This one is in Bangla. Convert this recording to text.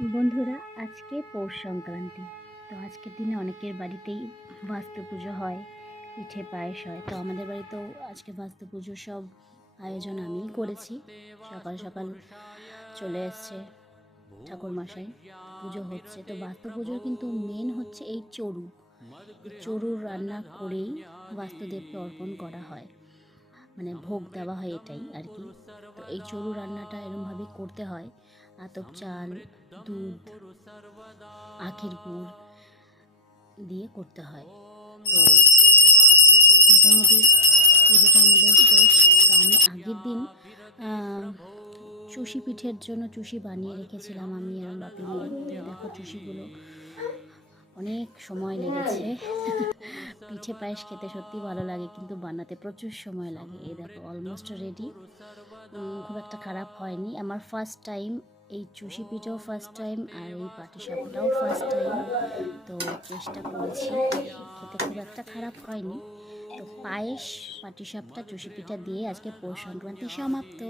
বন্ধুরা, আজকে পৌষ সংক্রান্তি। তো আজকের দিনে অনেকের বাড়িতেই বাস্তু পুজো হয়, পিঠে পায়েস হয়। তো আমাদের বাড়িতেও আজকে বাস্তু পুজোর সব আয়োজন আমিই করেছি। সকাল সকাল চলে এসছে ঠাকুরমশাই, পুজো হচ্ছে। তো বাস্তু পুজোর কিন্তু মেন হচ্ছে এই চড়ু। এই চড়ুর রান্না করেই বাস্তুদেবকে অর্পণ করা হয়, মানে ভোগ দেওয়া হয়, এটাই আর কি। তো এই চড়ু রান্নাটা এরমভাবেই করতে হয়। আতপ চাল, দুধ, আখের গুড় দিয়ে করতে হয়। তো মোটামুটি পুজোটা আমাদের শেষ। তো আমি আগের দিন চুষি পিঠের জন্য চুষি বানিয়ে রেখেছিলাম, আমি আর বাপি মিলে। তো দেখো, চুষিগুলো অনেক সময় লেগেছে। পিঠে পায়েস খেতে সত্যি ভালো লাগে, কিন্তু বানাতে প্রচুর সময় লাগে। এই দেখো, অলমোস্ট রেডি। খুব একটা খারাপ হয়নি। আমার ফার্স্ট টাইম এই চুষি পিঠেও, ফার্স্ট টাইম, আর এই পাটিসাপটাও ফার্স্ট টাইম। তো চেষ্টা করেছি, খেতে খুব একটা খারাপ হয়নি। তো পায়েস, পাটিসাপটা, চুষি পিঠা দিয়ে আজকে পৌষ সংক্রান্তি সমাপ্ত।